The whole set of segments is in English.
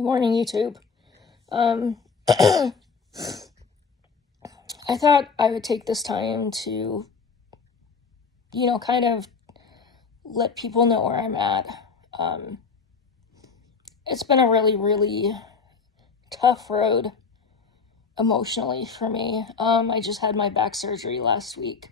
Good morning, YouTube. I thought I would take this time to, kind of let people know where I'm at. Um, it's been a really, really tough road emotionally for me. I just had my back surgery last week.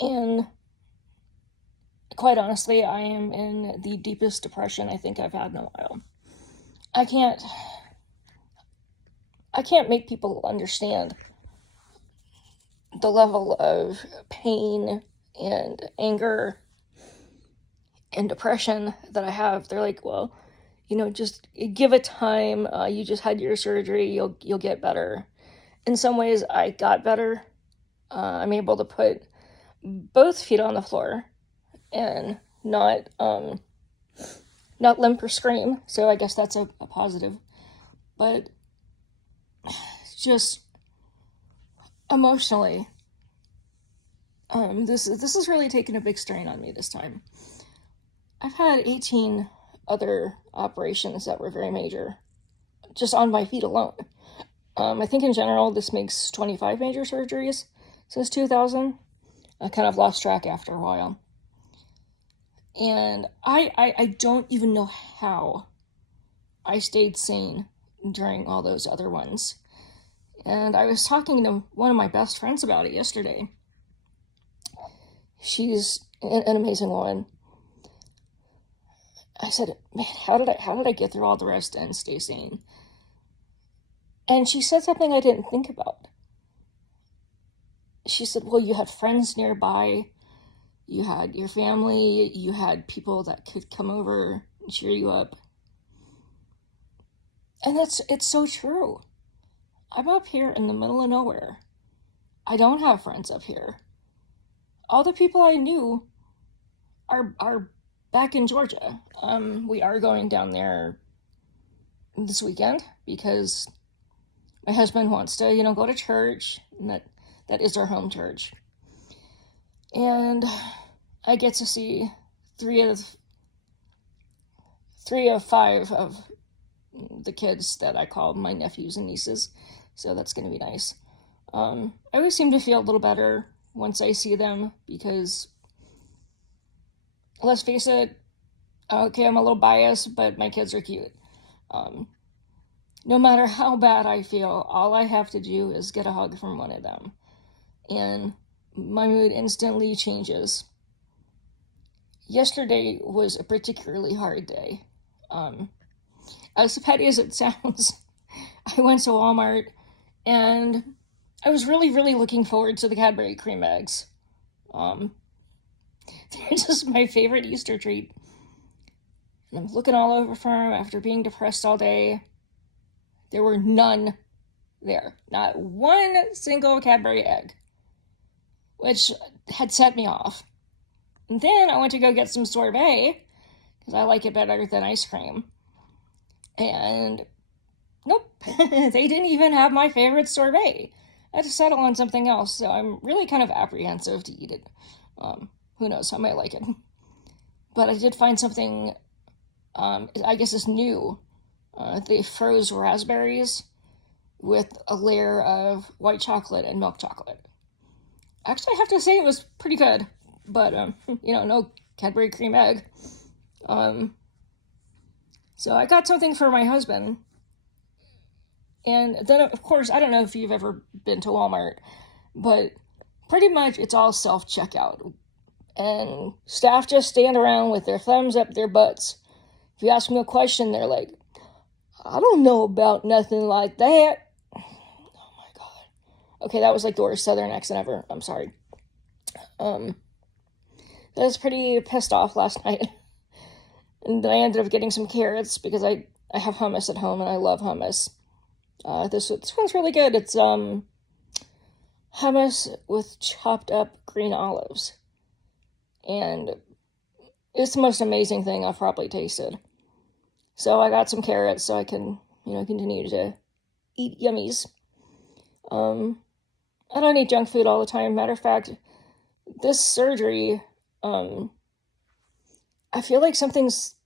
And quite honestly, I am in the deepest depression I think I've had in a while. I can't make people understand the level of pain and anger and depression that I have. They're like, well, just give it time. You just had your surgery. You'll get better. In some ways, I got better. I'm able to put both feet on the floor and not limp or scream. So I guess that's a positive. But just emotionally, this is really taking a big strain on me this time. I've had 18 other operations that were very major, just on my feet alone. I think in general this makes 25 major surgeries since 2000. I kind of lost track after a while. And I don't even know how I stayed sane during all those other ones. And I was talking to one of my best friends about it yesterday. She's an amazing woman. I said, man, how did I get through all the rest and stay sane? And she said something I didn't think about. She said, well, you had friends nearby, you had your family, you had people that could come over and cheer you up. And it's so true. I'm up here in the middle of nowhere. I don't have friends up here. All the people I knew are back in Georgia. We are going down there this weekend because my husband wants to, go to church, and that is our home church. And I get to see three of five of the kids that I call my nephews and nieces. So that's going to be nice. I always seem to feel a little better once I see them because, let's face it, okay, I'm a little biased, but my kids are cute. No matter how bad I feel, all I have to do is get a hug from one of them. And my mood instantly changes. Yesterday was a particularly hard day. As petty as it sounds, I went to Walmart and I was really, really looking forward to the Cadbury cream eggs. They're just my favorite Easter treat. And I'm looking all over for them after being depressed all day. There were none there. Not one single Cadbury egg, which had set me off. And then I went to go get some sorbet because I like it better than ice cream. And nope, they didn't even have my favorite sorbet. I had to settle on something else, so I'm really kind of apprehensive to eat it. Who knows, I might like it. But I did find something, I guess it's new. They froze raspberries with a layer of white chocolate and milk chocolate. Actually, I have to say it was pretty good, but, no Cadbury cream egg. So I got something for my husband. And then, of course, I don't know if you've ever been to Walmart, but pretty much it's all self-checkout. And staff just stand around with their thumbs up their butts. If you ask them a question, they're like, I don't know about nothing like that. Oh my God. Okay, that was like the worst Southern accent ever. I'm sorry. I was pretty pissed off last night. And then I ended up getting some carrots because I have hummus at home and I love hummus. This one's really good. It's hummus with chopped up green olives. And it's the most amazing thing I've probably tasted. So I got some carrots so I can, continue to eat yummies. I don't eat junk food all the time. Matter of fact, this surgery, I feel like something's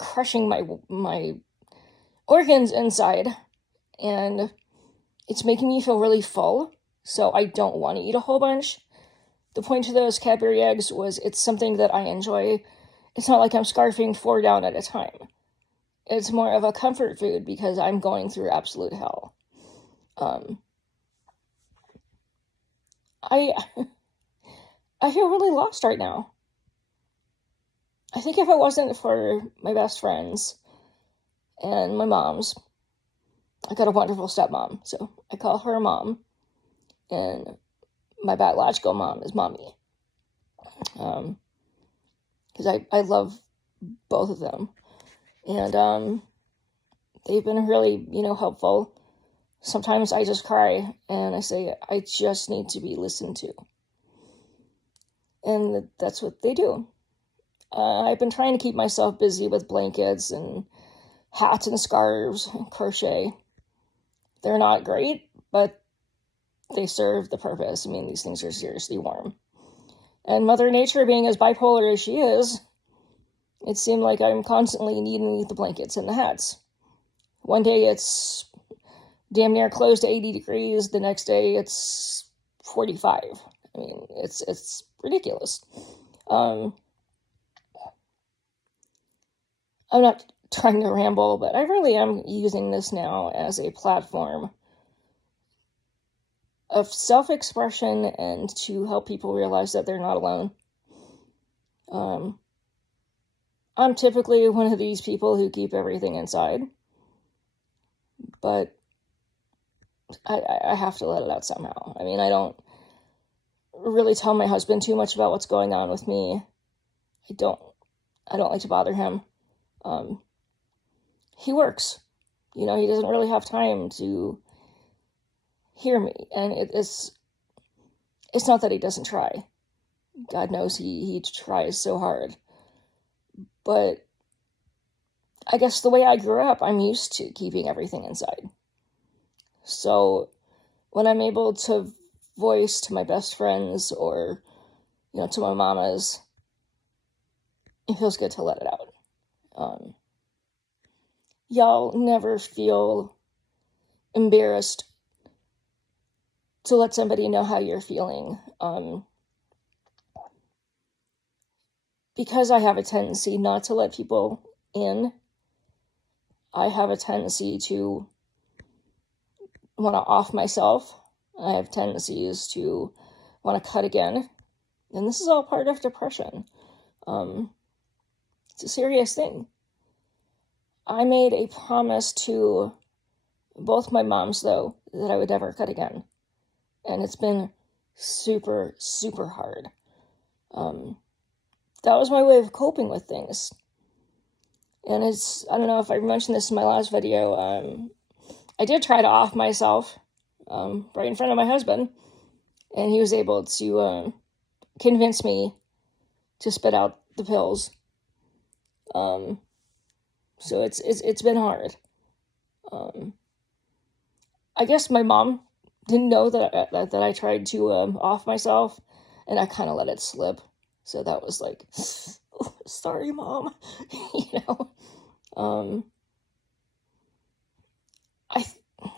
crushing my organs inside, and it's making me feel really full, so I don't want to eat a whole bunch. The point of those Cadbury eggs was it's something that I enjoy. It's not like I'm scarfing 4 down at a time. It's more of a comfort food because I'm going through absolute hell. I I feel really lost right now. I think if it wasn't for my best friends and my moms, I got a wonderful stepmom, so I call her mom, and my biological mom is mommy. Because I love both of them. And they've been really, helpful. Sometimes I just cry and I say, I just need to be listened to. And that's what they do. I've been trying to keep myself busy with blankets and hats and scarves and crochet. They're not great, but they serve the purpose. I mean, these things are seriously warm. And Mother Nature, being as bipolar as she is, it seemed like I'm constantly needing the blankets and the hats. One day it's damn near close to 80 degrees. The next day it's 45. I mean, it's ridiculous. I'm not trying to ramble, but I really am using this now as a platform of self-expression and to help people realize that they're not alone. I'm typically one of these people who keep everything inside, but I have to let it out somehow. I mean, I don't really tell my husband too much about what's going on with me. I don't like to bother him. He works. He doesn't really have time to hear me, and it's not that he doesn't try. God knows he tries so hard. But I guess the way I grew up, I'm used to keeping everything inside. So when I'm able to voice to my best friends or, to my mamas, it feels good to let it out. Y'all never feel embarrassed to let somebody know how you're feeling. Because I have a tendency not to let people in, I have a tendency to want to off myself. I have tendencies to want to cut again. And this is all part of depression. It's a serious thing. I made a promise to both my moms, though, that I would never cut again. And it's been super, super hard. That was my way of coping with things. And I don't know if I mentioned this in my last video, I did try to off myself right in front of my husband, and he was able to convince me to spit out the pills. So it's been hard. I guess my mom didn't know that I tried to off myself, and I kind of let it slip. So that was like, oh, sorry, Mom.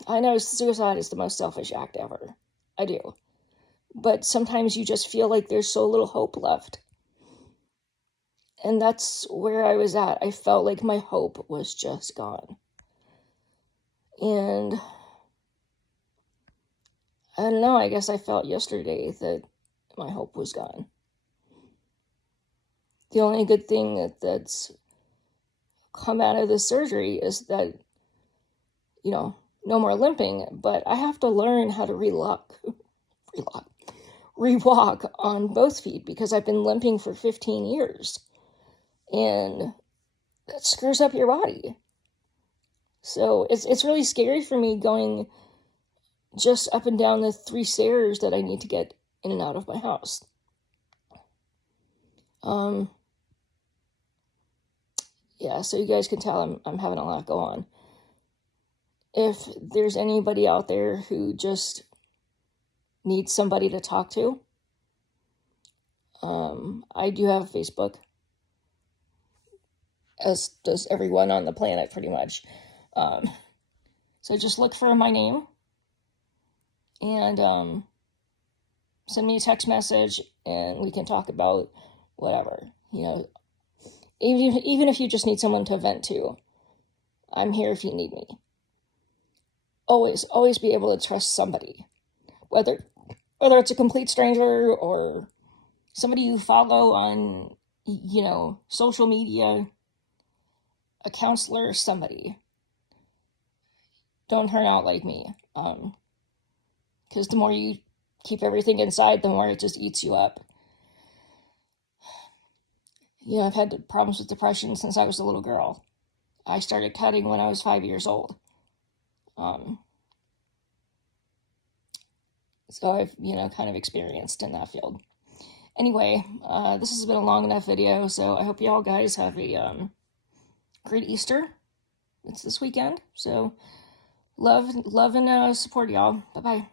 I know suicide is the most selfish act ever. I do. But sometimes you just feel like there's so little hope left. And that's where I was at. I felt like my hope was just gone. And I don't know, I guess I felt yesterday that my hope was gone. The only good thing that's come out of this surgery is that, no more limping, but I have to learn how to rewalk on both feet because I've been limping for 15 years. And that screws up your body. So it's really scary for me going just up and down the 3 stairs that I need to get in and out of my house. Yeah, so you guys can tell I'm having a lot go on. If there's anybody out there who just needs somebody to talk to, I do have Facebook. as does everyone on the planet pretty much. So just look for my name and send me a text message and we can talk about whatever, even if you just need someone to vent to. I'm here if you need me. Always be able to trust somebody, whether it's a complete stranger or somebody you follow on, social media, a counselor, somebody. Don't turn out like me. Because the more you keep everything inside, the more it just eats you up. I've had problems with depression since I was a little girl. I started cutting when I was 5 years old. So I've, kind of experienced in that field. Anyway, this has been a long enough video, so I hope you all guys have a great Easter. It's this weekend, so love and support y'all. Bye-bye.